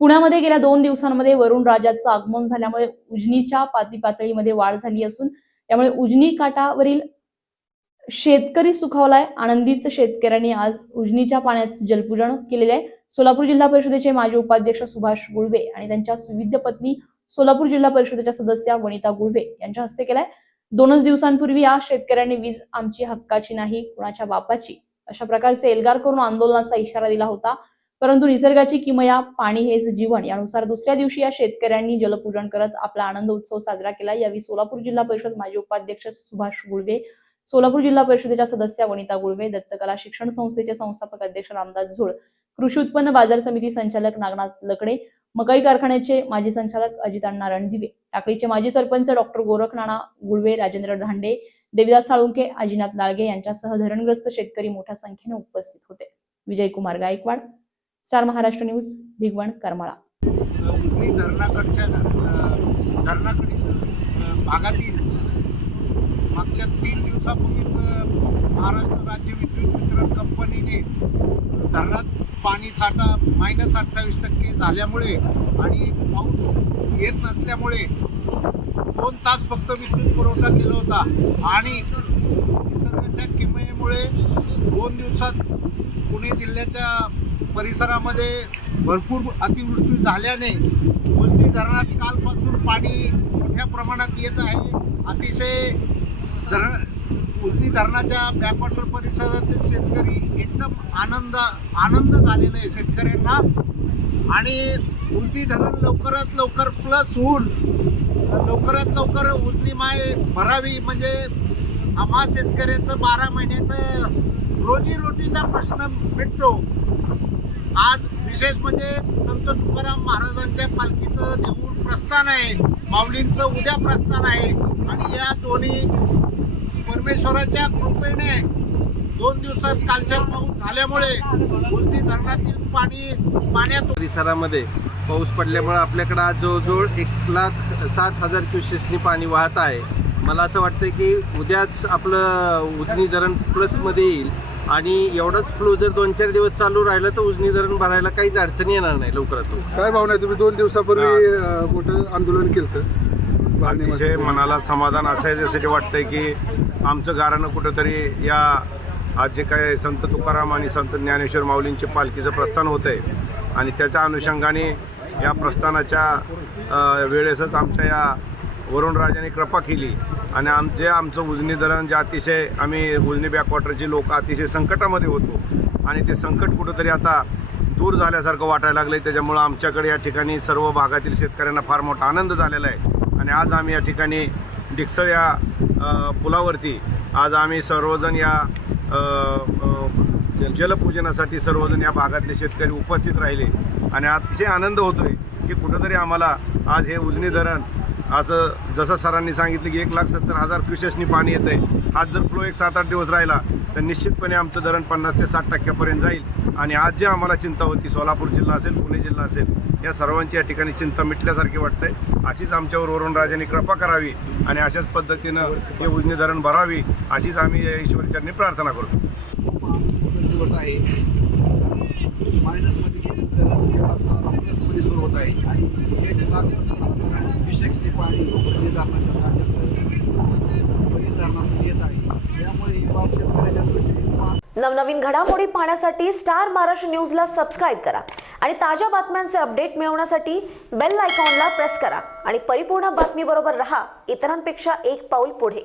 पुण्यामध्ये गेल्या 2 दिवसांमध्ये वरुण राजाचं आगमन झाल्यामुळे उजनीच्या पातळीमध्ये वाढ झाली असून त्यामुळे उजनी काठावरील शेतकरी सुखावलाय। आनंदित शेतकऱ्यांनी आज उजनीच्या पाण्याचे जलपूजन केलेले आहे। सोलापूर जिल्हा परिषदेचे माजी उपाध्यक्ष सुभाष गुळवे आणि त्यांच्या सुविद्य पत्नी सोलापूर जिल्हा परिषदेच्या सदस्या वनिता गुळवे यांच्या हस्ते केलाय। 2 दिवसांपूर्वी या शेतकऱ्यांनी वीज आमची हक्काची नाही कुणाच्या बापाची अशा प्रकारचे एल्गार करून आंदोलनाचा इशारा दिला होता। परंतु निसर्गाची किमया पाणी हेच जीवन यानुसार दुसऱ्या दिवशी या शेतकऱ्यांनी जलपूजन करत आपला आनंद उत्सव साजरा केला। यावेळी सोलापूर जिल्हा परिषद माजी उपाध्यक्ष सुभाष गुळवे, सोलापूर जिल्हा परिषदेच्या सदस्या वनिता गुळवे, दत्तकला शिक्षण संस्थेचे संस्थापक अध्यक्ष रामदास झुळ, कृषी उत्पन्न बाजार समिती संचालक नागनाथ लकडे, मकई कारखान्याचे माजी संचालक अजितांना रणदिवे, टाकळीचे माजी सरपंच डॉक्टर गोरखनाना गुळवे, राजेंद्र धांडे, देविदास साळुंके, अजिनाथ लाळगे यांच्यासह धरणग्रस्त शेतकरी मोठ्या संख्येने उपस्थित होते। Vijay Kumar Gaikwad, star Maharashtra news, Bhigwan, Karmala. उजनी धरणाकडील भागातील मागच्या 3 दिवसापूर्वीच महाराष्ट्र राज्य विद्युत वितरण कंपनीने धरणात पाणी साठा -28% झाल्यामुळे आणि पाऊस येत नसल्यामुळे 2 तास फक्त विद्युत पुरवठा केला होता आणि निसर्गाच्या किमयेमुळे 2 दिवसात पुणे जिल्ह्याच्या परिसरामध्ये भरपूर अतिवृष्टी झाल्याने उजनी धरणात कालपासून पाणी मोठ्या प्रमाणात येत आहे। अतिशय उजनी धरणाच्या बॅकवॉटर परिसरातील शेतकरी एकदम आनंद झालेला आहे शेतकऱ्यांना आणि उजनी धरण लवकरात लवकर प्लस होऊन लवकरात लवकर उजनी माय भरावी म्हणजे आम्हा शेतकऱ्याचं 12 महिन्याचं रोजीरोटीचा प्रश्न मिटतो। आज विशेष म्हणजे संत तुकाराम महाराजांच्या पालखीचं देऊळ प्रस्थान आहे, माऊलींचं उद्या प्रस्थान आहे आणि या दोन्ही परमेश्वराच्या कृपेने 2 दिवसात कालच्या पाऊस झाल्यामुळे उजनी धरणातील पाण्यात परिसरामध्ये पाऊस पडल्यामुळे आपल्याकडे आज जवळजवळ 1,60,000 क्युसेक्सनी पाणी वाहत आहे। मला असं वाटतं की उद्याच आपलं उजनी धरण प्लसमध्ये येईल आणि एवढाच फ्लो जर 2-4 दिवस चालू राहिला तर उजनी धरण भरायला काहीच अडचणी येणार नाही लवकरात। काय भावना आहे? तुम्ही 2 दिवसापूर्वी मोठं आंदोलन केलं, अतिशय मनाला समाधान असायच्यासाठी वाटतंय की आमचं गारानं कुठंतरी या आज जे काय संत तुकाराम आणि संत ज्ञानेश्वर माऊलींचे पालखीचं प्रस्थान होत आहे आणि त्याच्या अनुषंगाने या प्रस्थानाच्या वेळेसच आमच्या या वरुण राजाने कृपा केली आणि आमचं उजनी धरण जे अतिशय आम्ही उजनी बॅकवॉटरची लोक अतिशय संकटामध्ये होतो आणि ते संकट कुठंतरी आता दूर झाल्यासारखं वाटायला लागलं आहे। त्याच्यामुळं आमच्याकडे या ठिकाणी सर्व भागातील शेतकऱ्यांना फार मोठा आनंद झालेला आहे आणि आज आम्ही या ठिकाणी डिकसळ या पुलावरती आज आम्ही सर्वजण या जलपूजनासाठी सर्वजण या भागातले शेतकरी उपस्थित राहिले आणि अतिशय आनंद होतो आहे की कुठंतरी आम्हाला आज हे उजनी धरण असं जसं सरांनी सांगितलं की 1,70,000 क्युसेक्सनी पाणी येतं आहे। आज जर फ्लो 7-8 दिवस राहिला तर निश्चितपणे आमचं धरण 50 ते 60% जाईल आणि आज जे आम्हाला चिंता होती सोलापूर जिल्हा असेल पुणे जिल्हा असेल या सर्वांची या ठिकाणी चिंता मिटल्यासारखी वाटतंय। अशीच आमच्यावर वरुण राजांनी कृपा करावी आणि अशाच पद्धतीनं हे उजनी धरण भरावी अशीच आम्ही ईश्वरचरणी प्रार्थना करतो। दिवस आहे मायनसमध्ये प्लसमध्ये सुरू होत आहे आणि 1,70,000 पाणी येत आहे। त्यामुळे ही बाब शेतकऱ्याच्या दृष्टीने नवनवीन घडामोडी पाहण्यासाठी स्टार महाराष्ट्र न्यूजला सबस्क्राईब करा आणि ताज्या बातम्यांचे अपडेट मिळवण्यासाठी बेल आयकॉनला प्रेस करा आणि परिपूर्ण बातमीबरोबर रहा इतरांपेक्षा एक पाऊल पुढे।